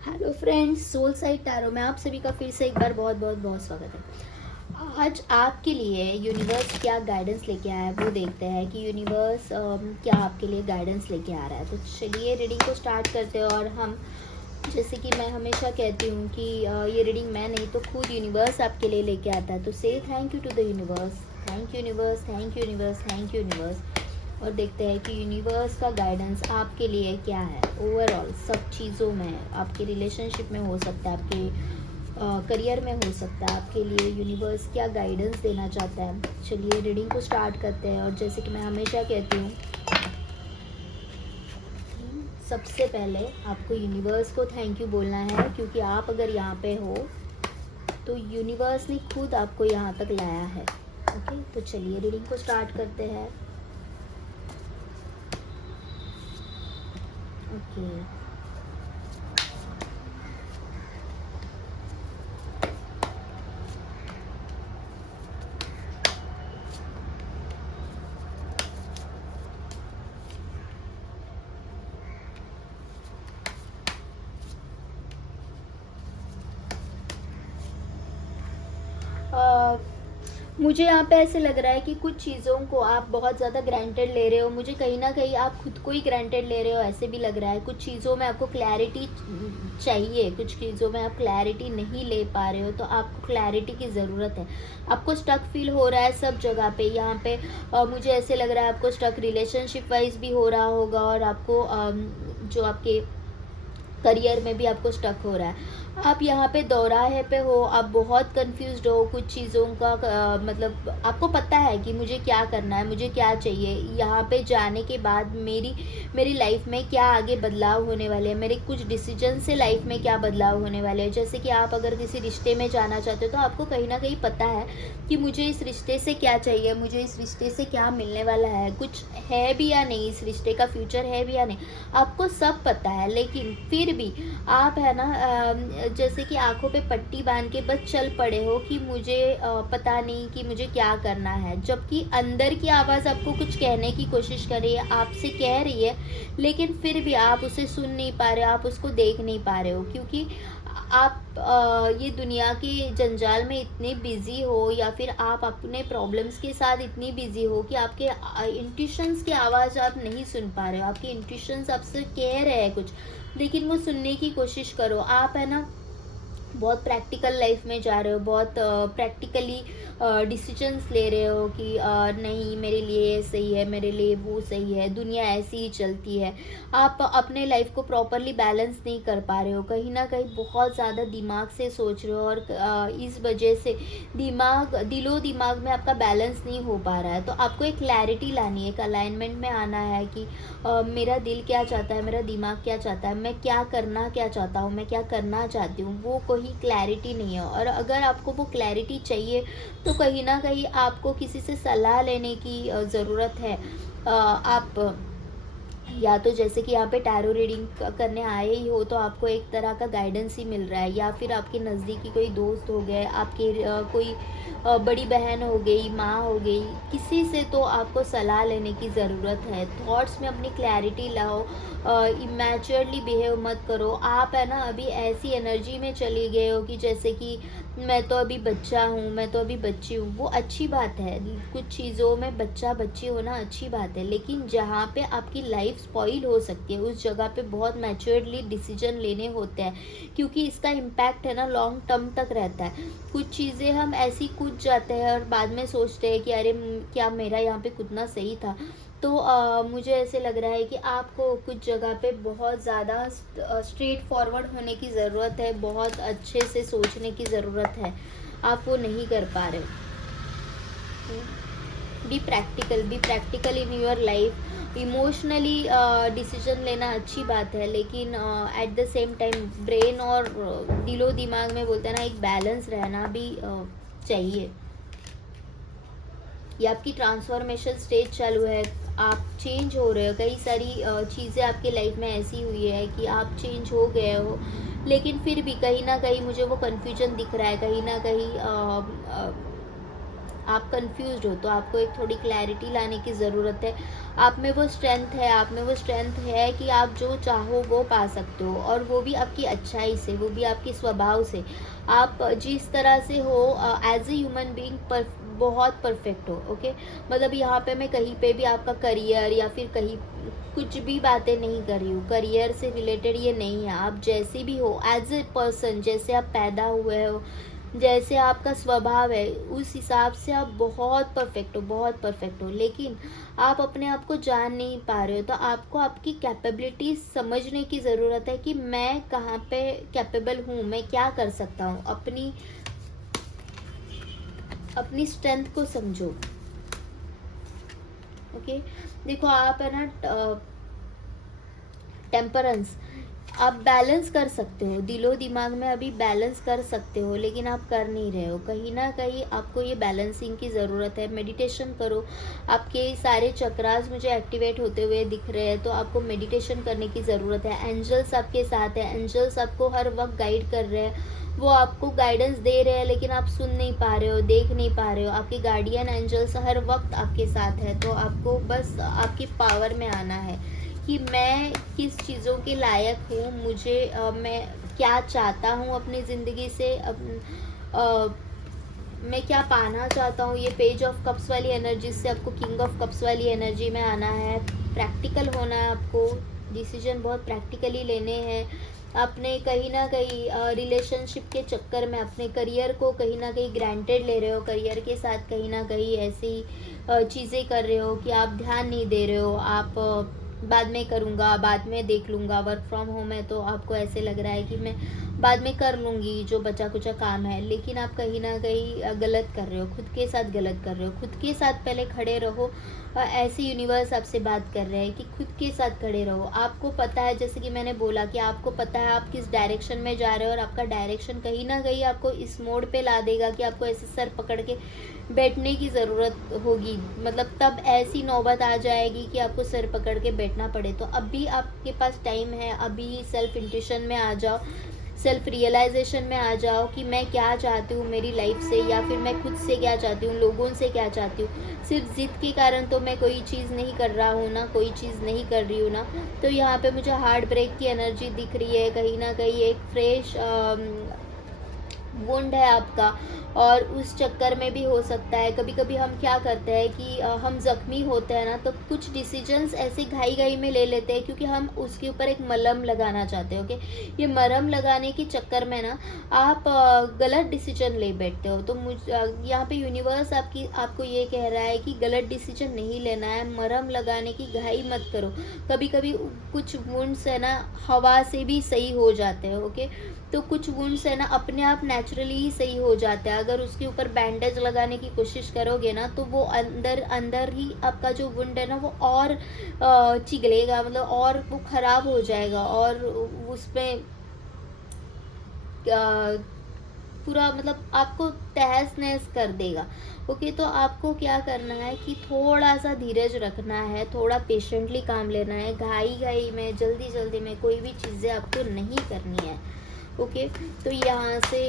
Hello friends, soul side tarot में आप सभी का फिर से एक बार बहुत बहुत बहुत स्वागत है। आज आपके लिए यूनिवर्स क्या गाइडेंस लेके आया है वो देखते हैं कि यूनिवर्स क्या आपके लिए गाइडेंस लेके आ रहा है। तो चलिए रीडिंग को स्टार्ट करते हैं। और हम, जैसे कि मैं हमेशा कहती हूँ कि ये रीडिंग मैं नहीं तो खुद यूनिवर्स आपके लिए लेके आता है। तो say thank you to the universe, thank you universe, thank you universe, thank you universe. और देखते हैं कि यूनिवर्स का गाइडेंस आपके लिए क्या है ओवरऑल सब चीज़ों में। आपके रिलेशनशिप में हो सकता है, आपके करियर में हो सकता है। आपके लिए यूनिवर्स क्या गाइडेंस देना चाहता है। चलिए रीडिंग को स्टार्ट करते हैं। और जैसे कि मैं हमेशा कहती हूँ, सबसे पहले आपको यूनिवर्स को थैंक यू बोलना है, क्योंकि आप अगर यहाँ पे हो तो यूनिवर्स ने खुद आपको यहाँ तक लाया है। ओके, तो चलिए रीडिंग को स्टार्ट करते हैं। ओके, मुझे यहाँ पे ऐसे लग रहा है कि कुछ चीज़ों को आप बहुत ज़्यादा ग्रांटेड ले रहे हो। मुझे कहीं ना कहीं आप खुद को ही ग्रांटेड ले रहे हो, ऐसे भी लग रहा है। कुछ चीज़ों में आपको क्लैरिटी चाहिए, कुछ चीज़ों में आप क्लैरिटी नहीं ले पा रहे हो, तो आपको क्लैरिटी की ज़रूरत है। आपको स्टक फील हो रहा है सब जगह पे। यहाँ पे मुझे ऐसे लग रहा है आपको स्टक रिलेशनशिप वाइज भी हो रहा होगा, और आपको जो आपके करियर में भी आपको स्टक हो रहा है। आप यहाँ पे दोराहे पे हो, आप बहुत कंफ्यूज्ड हो कुछ चीज़ों का। मतलब आपको पता है कि मुझे क्या करना है, मुझे क्या चाहिए। यहाँ पे जाने के बाद मेरी लाइफ में क्या आगे बदलाव होने वाले हैं, मेरे कुछ डिसीजन से लाइफ में क्या बदलाव होने वाले हैं। जैसे कि आप अगर किसी रिश्ते में जाना चाहते हो तो आपको कहीं ना कहीं पता है कि मुझे इस रिश्ते से क्या चाहिए, मुझे इस रिश्ते से क्या मिलने वाला है, कुछ है भी या नहीं, इस रिश्ते का फ्यूचर है भी या नहीं, आपको सब पता है। लेकिन फिर भी आप है ना, जैसे कि आंखों पे पट्टी बांध के बस चल पड़े हो कि मुझे पता नहीं कि मुझे क्या करना है। जबकि अंदर की आवाज़ आपको कुछ कहने की कोशिश कर रही है, आपसे कह रही है, लेकिन फिर भी आप उसे सुन नहीं पा रहे हो, आप उसको देख नहीं पा रहे हो। क्योंकि आप ये दुनिया के जंजाल में इतने बिजी हो, या फिर आप अपने प्रॉब्लम्स के साथ इतनी बिजी हो कि आपके इंट्यूशंस की आवाज़ आप नहीं सुन पा रहे हो। आपके इंट्यूशंस आपसे कह रहे हैं कुछ, लेकिन वो सुनने की कोशिश करो। आप है ना बहुत प्रैक्टिकल लाइफ में जा रहे हो, बहुत प्रैक्टिकली डिसीजंस ले रहे हो कि नहीं मेरे लिए ये सही है, मेरे लिए वो सही है, दुनिया ऐसी ही चलती है। आप अपने लाइफ को प्रॉपरली बैलेंस नहीं कर पा रहे हो, कहीं ना कहीं बहुत ज़्यादा दिमाग से सोच रहे हो, और इस वजह से दिलो दिमाग में आपका बैलेंस नहीं हो पा रहा है। तो आपको एक क्लैरिटी लानी है, एक अलाइनमेंट में आना है कि मेरा दिल क्या चाहता है, मेरा दिमाग क्या चाहता है, मैं क्या करना क्या चाहता हूँ, मैं क्या करना चाहती हूँ, वो कोई क्लैरिटी नहीं है। और अगर आपको वो क्लैरिटी चाहिए तो कहीं ना कहीं आपको किसी से सलाह लेने की ज़रूरत है। आप या तो जैसे कि यहाँ पे टैरो रीडिंग करने आए ही हो तो आपको एक तरह का गाइडेंस ही मिल रहा है, या फिर आपके नज़दीकी कोई दोस्त हो गए, आपके कोई बड़ी बहन हो गई, माँ हो गई, किसी से तो आपको सलाह लेने की ज़रूरत है। थॉट्स में अपनी क्लैरिटी लाओ, इमेच्योरली बिहेव मत करो। आप है ना अभी ऐसी एनर्जी में चली गए हो कि जैसे कि मैं तो अभी बच्चा हूँ, मैं तो अभी बच्ची हूँ। वो अच्छी बात है, कुछ चीज़ों में बच्चा बच्ची होना अच्छी बात है, लेकिन जहाँ पे आपकी लाइफ स्पॉइल हो सकती है उस जगह पे बहुत मैच्योरली डिसीजन लेने होते हैं, क्योंकि इसका इम्पैक्ट है ना लॉन्ग टर्म तक रहता है। कुछ चीज़ें हम ऐसी कूद जाते हैं और बाद में सोचते हैं कि अरे क्या मेरा यहाँ पे कूदना सही था। तो मुझे ऐसे लग रहा है कि आपको कुछ जगह पे बहुत ज़्यादा स्ट्रेट फॉरवर्ड होने की ज़रूरत है, बहुत अच्छे से सोचने की ज़रूरत है, आप वो नहीं कर पा रहे हो। Be practical in your life. Emotionally decision लेना अच्छी बात है, लेकिन at the same time brain और दिलो दिमाग में बोलते हैं ना एक बैलेंस रहना भी चाहिए। ये आपकी ट्रांसफॉर्मेशन स्टेज चालू है, आप चेंज हो रहे हो। कई सारी चीज़ें आपकी लाइफ में ऐसी हुई है कि आप चेंज हो गए हो, लेकिन फिर भी कहीं ना कहीं मुझे वो कन्फ्यूजन दिख रहा है। कहीं ना कहीं आप कंफ्यूज्ड हो तो आपको एक थोड़ी क्लैरिटी लाने की ज़रूरत है। आप में वो स्ट्रेंथ है, आप में वो स्ट्रेंथ है कि आप जो चाहो वो पा सकते हो, और वो भी आपकी अच्छाई से, वो भी आपके स्वभाव से। आप जिस तरह से हो एज़ ए ह्यूमन बीइंग बहुत परफेक्ट हो, ओके। मतलब यहाँ पे मैं कहीं पे भी आपका करियर या फिर कहीं कुछ भी बातें नहीं कर रही हूँ, करियर से रिलेटेड ये नहीं है। आप जैसे भी हो एज ए पर्सन, जैसे आप पैदा हुए हो, जैसे आपका स्वभाव है, उस हिसाब से आप बहुत परफेक्ट हो, बहुत परफेक्ट हो। लेकिन आप अपने आप को जान नहीं पा रहे हो, तो आपको आपकी कैपेबिलिटीज समझने की ज़रूरत है कि मैं कहाँ पे कैपेबल हूँ, मैं क्या कर सकता हूँ। अपनी अपनी स्ट्रेंथ को समझो, ओके। देखो आप है ना, टेम्परेंस, आप बैलेंस कर सकते हो, दिलो दिमाग में अभी बैलेंस कर सकते हो, लेकिन आप कर नहीं रहे हो। कहीं ना कहीं आपको ये बैलेंसिंग की ज़रूरत है। मेडिटेशन करो, आपके सारे चक्रास मुझे एक्टिवेट होते हुए दिख रहे हैं, तो आपको मेडिटेशन करने की ज़रूरत है। एंजल्स आपके साथ है, एंजल्स आपको हर वक्त गाइड कर रहे हैं, वो आपको गाइडेंस दे रहे हैं, लेकिन आप सुन नहीं पा रहे हो, देख नहीं पा रहे हो। आपके गार्डियन एंजल्स हर वक्त आपके साथ है, तो आपको बस आपकी पावर में आना है कि मैं किस चीज़ों के लायक हूँ, मुझे मैं क्या चाहता हूँ अपनी ज़िंदगी से, मैं क्या पाना चाहता हूँ। ये पेज ऑफ कप्स वाली एनर्जी से आपको किंग ऑफ कप्स वाली एनर्जी में आना है। प्रैक्टिकल होना है आपको, डिसीजन बहुत प्रैक्टिकली लेने हैं। अपने कहीं ना कहीं रिलेशनशिप के चक्कर में अपने करियर को कहीं ना कहीं ग्रांटेड ले रहे हो, करियर के साथ कहीं ना कहीं ऐसी चीज़ें कर रहे हो कि आप ध्यान नहीं दे रहे हो। आप बाद में करूँगा, बाद में देख लूँगा। वर्क फ्रॉम होम है तो आपको ऐसे लग रहा है कि मैं बाद में कर लूँगी जो बचा कुचा काम है, लेकिन आप कहीं ना कहीं गलत कर रहे हो, खुद के साथ गलत कर रहे हो। खुद के साथ पहले खड़े रहो। ऐसे यूनिवर्स आपसे बात कर रहे हैं कि खुद के साथ खड़े रहो। आपको पता है, जैसे कि मैंने बोला कि आपको पता है आप किस डायरेक्शन में जा रहे हो, और आपका डायरेक्शन कहीं ना कहीं आपको इस मोड पे ला देगा कि आपको ऐसे सर पकड़ के बैठने की ज़रूरत होगी। मतलब तब ऐसी नौबत आ जाएगी कि आपको सर पकड़ के बैठना पड़े। तो अभी आपके पास टाइम है, अभी सेल्फ इंट्यूशन में आ जाओ, सेल्फ रियलाइजेशन में आ जाओ कि मैं क्या चाहती हूँ मेरी लाइफ से, या फिर मैं खुद से क्या चाहती हूँ, लोगों से क्या चाहती हूँ। सिर्फ ज़िद के कारण तो मैं कोई चीज़ नहीं कर रहा हूँ ना, कोई चीज़ नहीं कर रही हूँ ना। तो यहाँ पे मुझे हार्ट ब्रेक की एनर्जी दिख रही है, कहीं ना कहीं एक फ्रेश वुंड है आपका, और उस चक्कर में भी हो सकता है। कभी कभी हम क्या करते हैं कि हम ज़ख्मी होते हैं ना, तो कुछ डिसीजंस ऐसे घाई घाई में ले लेते हैं, क्योंकि हम उसके ऊपर एक मलहम लगाना चाहते हैं, ओके। ये मरहम लगाने के चक्कर में ना आप गलत डिसीजन ले बैठते हो। तो यहाँ पे यूनिवर्स आपको ये कह रहा है कि गलत डिसीजन नहीं लेना है, मरहम लगाने की घाई मत करो। कभी कभी कुछ वुंड्स है ना हवा से भी सही हो जाते हैं, ओके। तो कुछ वुंड्स है ना अपने आप नेचुरली ही सही हो जाता है। अगर उसके ऊपर बैंडेज लगाने की कोशिश करोगे ना, तो वो अंदर अंदर ही आपका जो वुंड है ना वो और चिगलेगा, मतलब और वो खराब हो जाएगा, और उसमें पूरा मतलब आपको तहस नहस कर देगा, ओके। तो आपको क्या करना है कि थोड़ा सा धीरज रखना है, थोड़ा पेशेंटली काम लेना है। घाई घाई में, जल्दी जल्दी में कोई भी चीज़ें आपको नहीं करनी है, ओके। तो यहाँ से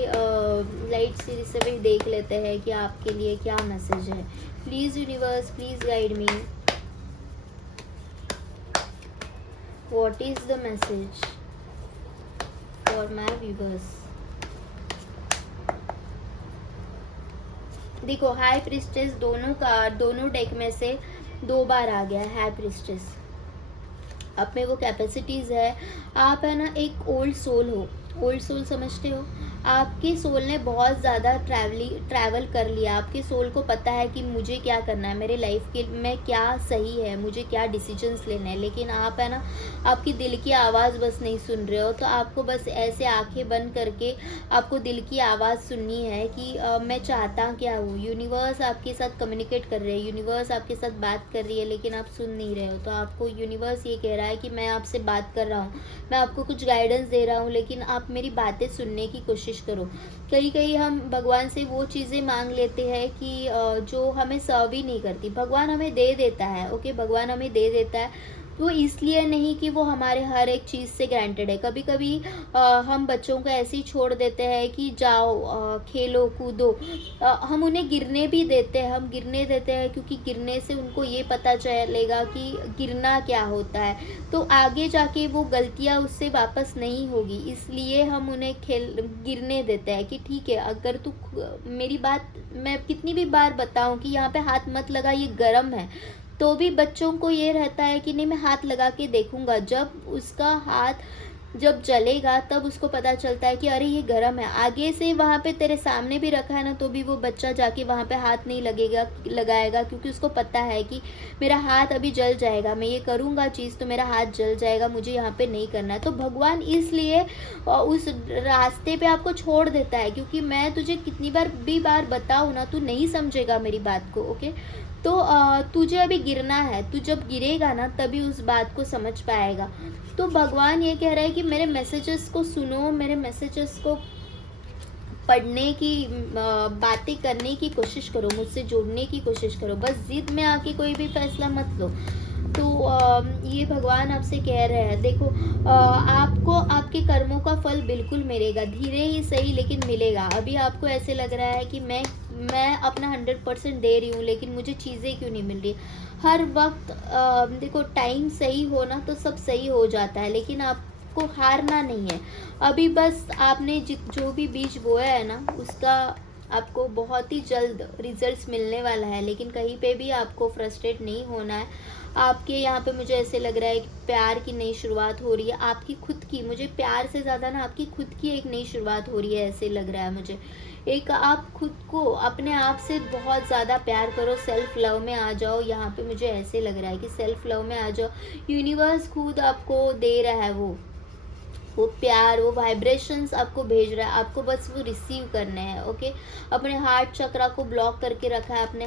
लाइट सीरीज से भी देख लेते हैं कि आपके लिए क्या मैसेज है। Please universe, please guide me, what is the message for my viewers. देखो हाई प्रिस्टेस दोनों डेक में से 2 बार आ गया है हाई प्रिस्टेस। आप में वो कैपेसिटीज़ है, आप है ना एक ओल्ड सोल हो। ओल्ड सोल समझते हो, आपके सोल ने बहुत ज़्यादा ट्रैवल कर लिया। आपके सोल को पता है कि मुझे क्या करना है, मेरे लाइफ के में क्या सही है, मुझे क्या डिसीजंस लेने हैं। लेकिन आप है ना आपकी दिल की आवाज़ बस नहीं सुन रहे हो। तो आपको बस ऐसे आंखें बंद करके आपको दिल की आवाज़ सुननी है कि मैं चाहता क्या हूँ। यूनिवर्स आपके साथ कम्युनिकेट कर रहे हैं, यूनिवर्स आपके साथ बात कर रही है, लेकिन आप सुन नहीं रहे हो। तो आपको यूनिवर्स ये कह रहा है कि मैं आपसे बात कर रहा हूँ, मैं आपको कुछ गाइडेंस दे रहा हूँ, लेकिन आप मेरी बातें सुनने की कोशिश करो। कहीं कहीं हम भगवान से वो चीज़ें मांग लेते हैं कि जो हमें सर्व ही नहीं करती। भगवान हमें दे देता है, ओके, भगवान हमें दे देता है, वो इसलिए नहीं कि वो हमारे हर एक चीज़ से ग्रांटेड है। कभी कभी हम बच्चों को ऐसे ही छोड़ देते हैं कि जाओ खेलो कूदो। हम उन्हें गिरने भी देते हैं, हम गिरने देते हैं क्योंकि गिरने से उनको ये पता चलेगा कि गिरना क्या होता है, तो आगे जाके वो गलतियाँ उससे वापस नहीं होगी। इसलिए हम उन्हें गिरने देते हैं कि ठीक है, अगर तू मेरी बात मैं कितनी भी बार बताऊं कि यहाँ पे हाथ मत लगा, ये गर्म है, तो भी बच्चों को ये रहता है कि नहीं मैं हाथ लगा के देखूंगा। जब उसका हाथ जब जलेगा तब उसको पता चलता है कि अरे ये गर्म है। आगे से वहाँ पे तेरे सामने भी रखा है ना, तो भी वो बच्चा जाके वहाँ पे हाथ नहीं लगाएगा, क्योंकि उसको पता है कि मेरा हाथ अभी जल जाएगा, मैं ये करूँगा चीज़ तो मेरा हाथ जल जाएगा, मुझे यहाँ पे नहीं करना है। तो भगवान इसलिए उस रास्ते पे आपको छोड़ देता है, क्योंकि मैं तुझे कितनी बार बताऊँ ना, तू नहीं समझेगा मेरी बात को। ओके, तो तुझे अभी गिरना है, तू जब गिरेगा ना तभी उस बात को समझ पाएगा। तो भगवान ये कह रहा है कि मेरे मैसेजेस को सुनो, मेरे मैसेजेस को पढ़ने की बातें करने की कोशिश करो, मुझसे जुड़ने की कोशिश करो, बस जिद में आके कोई भी फैसला मत लो। तो ये भगवान आपसे कह रहे हैं, देखो आपको आपके कर्मों का फल बिल्कुल मिलेगा, धीरे ही सही लेकिन मिलेगा। अभी आपको ऐसे लग रहा है कि मैं अपना 100% दे रही हूँ, लेकिन मुझे चीज़ें क्यों नहीं मिल रही। हर वक्त देखो टाइम सही हो ना तो सब सही हो जाता है, लेकिन आपको हारना नहीं है। अभी बस आपने जो भी बीज बोया है ना, उसका आपको बहुत ही जल्द रिजल्ट्स मिलने वाला है। लेकिन कहीं पे भी आपको फ्रस्ट्रेट नहीं होना है। आपके यहाँ पे मुझे ऐसे लग रहा है कि प्यार की नई शुरुआत हो रही है, आपकी खुद की, मुझे प्यार से ज़्यादा ना आपकी खुद की एक नई शुरुआत हो रही है, ऐसे लग रहा है मुझे। एक आप खुद को अपने आप से बहुत ज़्यादा प्यार करो, सेल्फ लव में आ जाओ। यहाँ पे मुझे ऐसे लग रहा है कि सेल्फ लव में आ जाओ, यूनिवर्स खुद आपको दे रहा है वो प्यार, वो वाइब्रेशंस आपको भेज रहा है, आपको बस वो रिसीव करने हैं। ओके, अपने हार्ट चक्रा को ब्लॉक करके रखा है, अपने